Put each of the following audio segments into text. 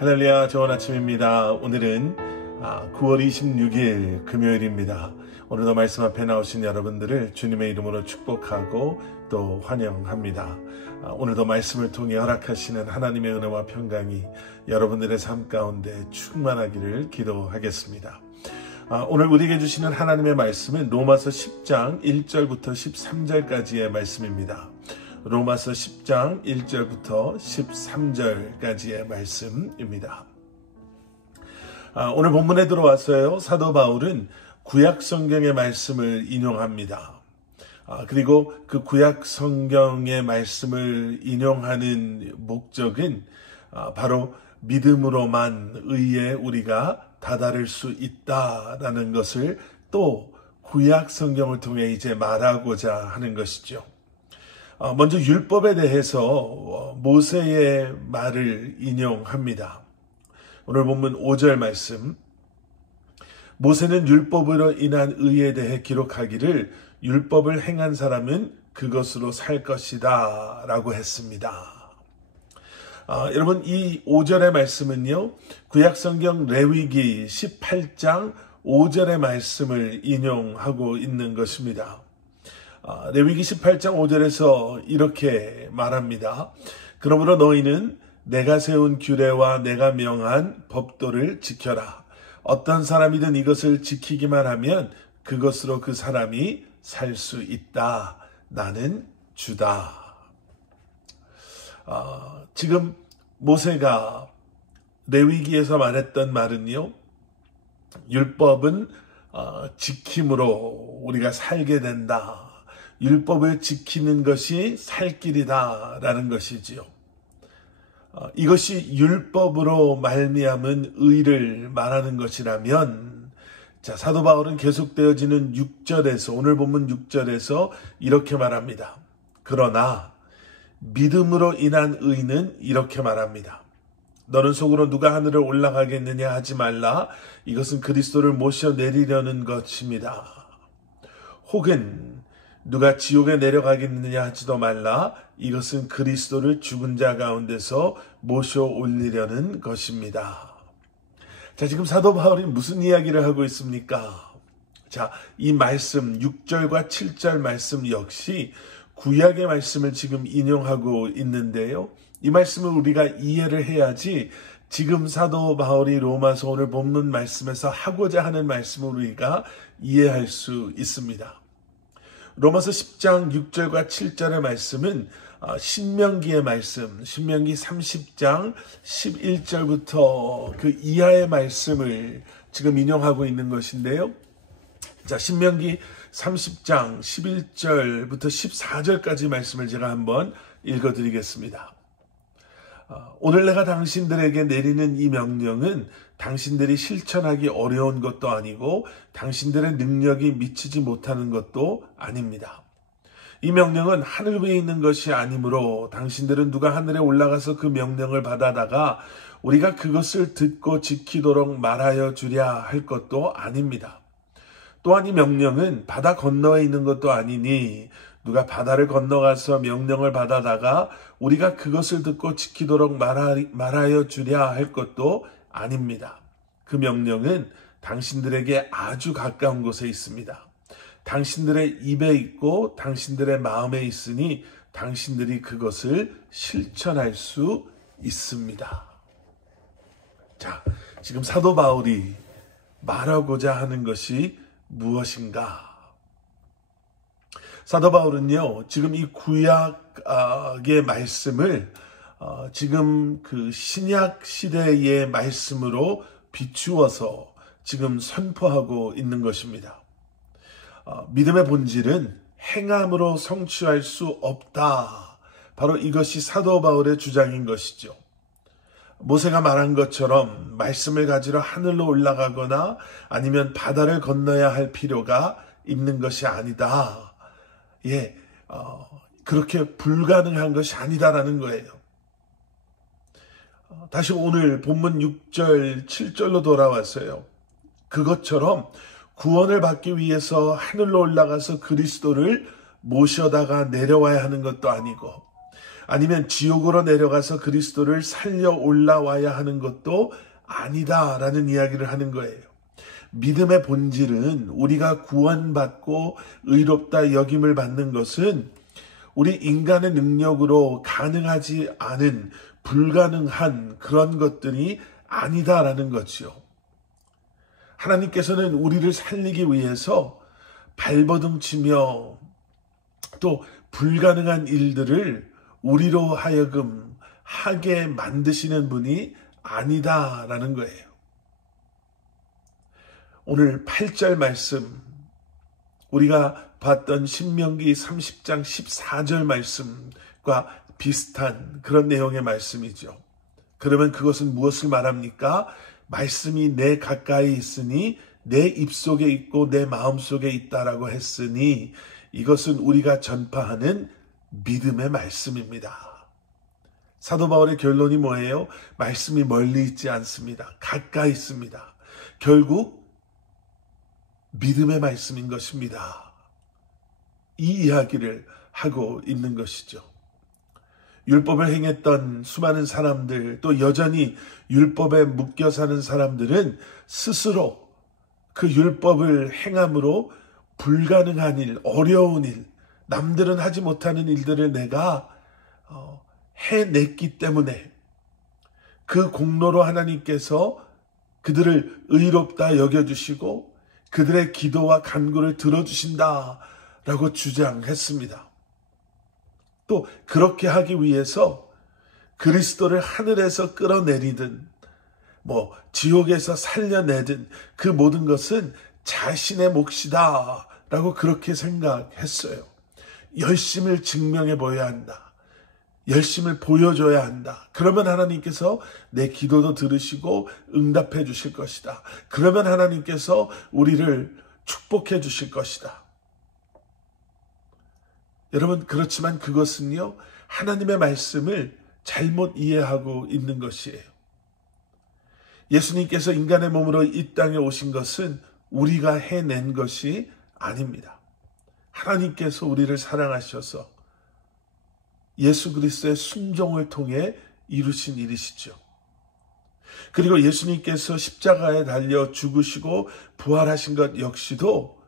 할렐루야, 좋은 아침입니다. 오늘은 9월 26일 금요일입니다. 오늘도 말씀 앞에 나오신 여러분들을 주님의 이름으로 축복하고 또 환영합니다. 오늘도 말씀을 통해 허락하시는 하나님의 은혜와 평강이 여러분들의 삶 가운데 충만하기를 기도하겠습니다. 오늘 우리에게 주시는 하나님의 말씀은 로마서 10장 1절부터 13절까지의 말씀입니다. 로마서 10장 1절부터 13절까지의 말씀입니다. 오늘 본문에 들어와서요, 사도 바울은 구약 성경의 말씀을 인용합니다. 그리고 그 구약 성경의 말씀을 인용하는 목적은 바로 믿음으로만 의에 우리가 다다를 수 있다라는 것을 또 구약 성경을 통해 이제 말하고자 하는 것이죠. 먼저 율법에 대해서 모세의 말을 인용합니다. 오늘 본문 5절 말씀. 모세는 율법으로 인한 의에 대해 기록하기를 율법을 행한 사람은 그것으로 살 것이다 라고 했습니다. 여러분, 이 5절의 말씀은요, 구약성경 레위기 18장 5절의 말씀을 인용하고 있는 것입니다. 레위기 18장 5절에서 이렇게 말합니다. 그러므로 너희는 내가 세운 규례와 내가 명한 법도를 지켜라. 어떤 사람이든 이것을 지키기만 하면 그것으로 그 사람이 살 수 있다. 나는 주다. 지금 모세가 레위기에서 말했던 말은요, 율법은 지킴으로 우리가 살게 된다. 율법을 지키는 것이 살 길이다 라는 것이지요. 이것이 율법으로 말미암은 의를 말하는 것이라면, 사도 바울은 계속되어지는 6절에서, 오늘 본문 6절에서 이렇게 말합니다. 그러나 믿음으로 인한 의는 이렇게 말합니다. 너는 속으로 누가 하늘을 올라가겠느냐 하지 말라. 이것은 그리스도를 모셔내리려는 것입니다. 혹은 누가 지옥에 내려가겠느냐 하지도 말라. 이것은 그리스도를 죽은 자 가운데서 모셔 올리려는 것입니다. 지금 사도 바울이 무슨 이야기를 하고 있습니까? 이 말씀 6절과 7절 말씀 역시 구약의 말씀을 지금 인용하고 있는데요. 이 말씀을 우리가 이해를 해야지 지금 사도 바울이 로마서 오늘 본문 말씀에서 하고자 하는 말씀을 우리가 이해할 수 있습니다. 로마서 10장 6절과 7절의 말씀은 신명기의 말씀, 신명기 30장 11절부터 그 이하의 말씀을 지금 인용하고 있는 것인데요. 신명기 30장 11절부터 14절까지 말씀을 제가 한번 읽어드리겠습니다. 오늘 내가 당신들에게 내리는 이 명령은 당신들이 실천하기 어려운 것도 아니고 당신들의 능력이 미치지 못하는 것도 아닙니다. 이 명령은 하늘 위에 있는 것이 아니므로 당신들은 누가 하늘에 올라가서 그 명령을 받아다가 우리가 그것을 듣고 지키도록 말하여 주랴 할 것도 아닙니다. 또한 이 명령은 바다 건너에 있는 것도 아니니 누가 바다를 건너가서 명령을 받아다가 우리가 그것을 듣고 지키도록 말하여 주랴 할 것도 아닙니다. 그 명령은 당신들에게 아주 가까운 곳에 있습니다. 당신들의 입에 있고 당신들의 마음에 있으니 당신들이 그것을 실천할 수 있습니다. 지금 사도 바울이 말하고자 하는 것이 무엇인가? 사도 바울은요, 지금 이 구약의 말씀을 지금 그 신약 시대의 말씀으로 비추어서 지금 선포하고 있는 것입니다. 믿음의 본질은 행함으로 성취할 수 없다. 바로 이것이 사도 바울의 주장인 것이죠. 모세가 말한 것처럼 말씀을 가지러 하늘로 올라가거나 아니면 바다를 건너야 할 필요가 있는 것이 아니다. 그렇게 불가능한 것이 아니다라는 거예요. 다시 오늘 본문 6절, 7절로 돌아왔어요. 그것처럼 구원을 받기 위해서 하늘로 올라가서 그리스도를 모셔다가 내려와야 하는 것도 아니고 아니면 지옥으로 내려가서 그리스도를 살려 올라와야 하는 것도 아니다라는 이야기를 하는 거예요. 믿음의 본질은 우리가 구원받고 의롭다 여김을 받는 것은 우리 인간의 능력으로 가능하지 않은 불가능한 그런 것들이 아니다라는 거지요. 하나님께서는 우리를 살리기 위해서 발버둥 치며 또 불가능한 일들을 우리로 하여금 하게 만드시는 분이 아니다라는 거예요. 오늘 8절 말씀, 우리가 봤던 신명기 30장 14절 말씀과 비슷한 그런 내용의 말씀이죠. 그러면 그것은 무엇을 말합니까? 말씀이 내 가까이 있으니 내 입속에 있고 내 마음속에 있다라고 했으니 이것은 우리가 전파하는 믿음의 말씀입니다. 사도 바울의 결론이 뭐예요? 말씀이 멀리 있지 않습니다. 가까이 있습니다. 결국 믿음의 말씀인 것입니다. 이 이야기를 하고 있는 것이죠. 율법을 행했던 수많은 사람들, 또 여전히 율법에 묶여 사는 사람들은 스스로 그 율법을 행함으로 불가능한 일, 어려운 일, 남들은 하지 못하는 일들을 내가 해냈기 때문에 그 공로로 하나님께서 그들을 의롭다 여겨주시고 그들의 기도와 간구를 들어주신다라고 주장했습니다. 또 그렇게 하기 위해서 그리스도를 하늘에서 끌어내리든 지옥에서 살려내든 그 모든 것은 자신의 몫이다 라고 그렇게 생각했어요. 열심을 증명해 보여야 한다. 열심을 보여줘야 한다. 그러면 하나님께서 내 기도도 들으시고 응답해 주실 것이다. 그러면 하나님께서 우리를 축복해 주실 것이다. 여러분, 그렇지만 그것은요, 하나님의 말씀을 잘못 이해하고 있는 것이에요. 예수님께서 인간의 몸으로 이 땅에 오신 것은 우리가 해낸 것이 아닙니다. 하나님께서 우리를 사랑하셔서 예수 그리스도의 순종을 통해 이루신 일이시죠. 그리고 예수님께서 십자가에 달려 죽으시고 부활하신 것 역시도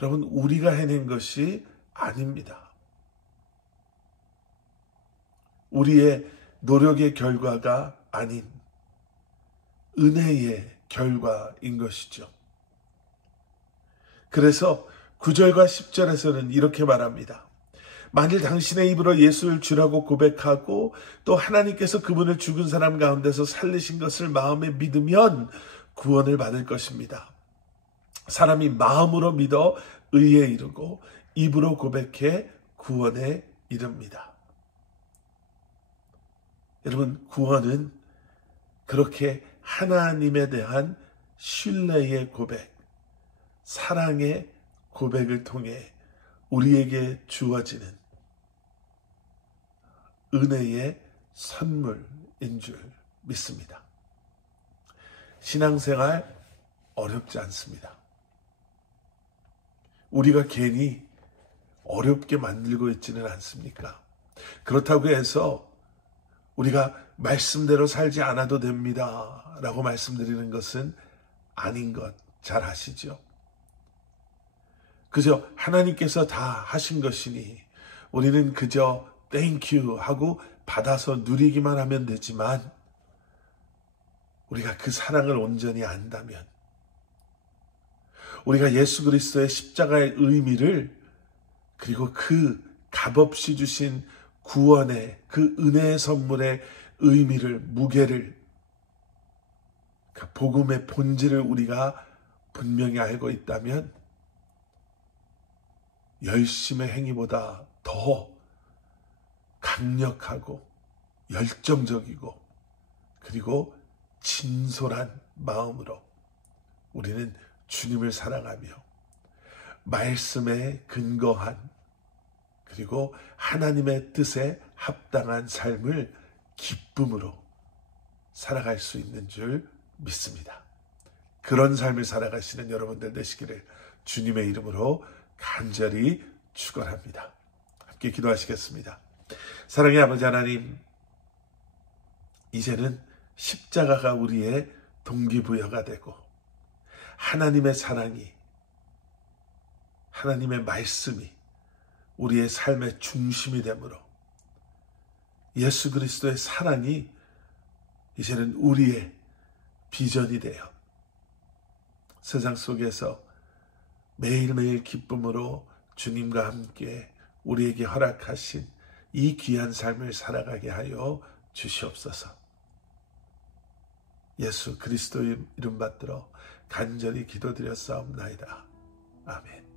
여러분, 우리가 해낸 것이 아닙니다. 우리의 노력의 결과가 아닌 은혜의 결과인 것이죠. 그래서 9절과 10절에서는 이렇게 말합니다. 만일 당신의 입으로 예수를 주라고 고백하고 또 하나님께서 그분을 죽은 사람 가운데서 살리신 것을 마음에 믿으면 구원을 받을 것입니다. 사람이 마음으로 믿어 의에 이르고 입으로 고백해 구원에 이릅니다. 여러분, 구원은 그렇게 하나님에 대한 신뢰의 고백, 사랑의 고백을 통해 우리에게 주어지는 은혜의 선물인 줄 믿습니다. 신앙생활 어렵지 않습니다. 우리가 괜히 어렵게 만들고 있지는 않습니까? 그렇다고 해서 우리가 말씀대로 살지 않아도 됩니다 라고 말씀드리는 것은 아닌 것 잘 아시죠? 그저 하나님께서 다 하신 것이니 우리는 그저 땡큐 하고 받아서 누리기만 하면 되지만 우리가 그 사랑을 온전히 안다면, 우리가 예수 그리스도의 십자가의 의미를, 그리고 그 값없이 주신 구원의 그 은혜의 선물의 의미를, 무게를, 그 복음의 본질을 우리가 분명히 알고 있다면 열심의 행위보다 더 강력하고 열정적이고 그리고 진솔한 마음으로 우리는 주님을 사랑하며 말씀에 근거한 그리고 하나님의 뜻에 합당한 삶을 기쁨으로 살아갈 수 있는 줄 믿습니다. 그런 삶을 살아가시는 여러분들 되시기를 주님의 이름으로 간절히 축원합니다. 함께 기도하시겠습니다. 사랑의 아버지 하나님, 이제는 십자가가 우리의 동기부여가 되고 하나님의 사랑이, 하나님의 말씀이 우리의 삶의 중심이 되므로 예수 그리스도의 사랑이 이제는 우리의 비전이 되어 세상 속에서 매일매일 기쁨으로 주님과 함께 우리에게 허락하신 이 귀한 삶을 살아가게 하여 주시옵소서. 예수 그리스도의 이름 받들어 간절히 기도드렸사옵나이다. 아멘.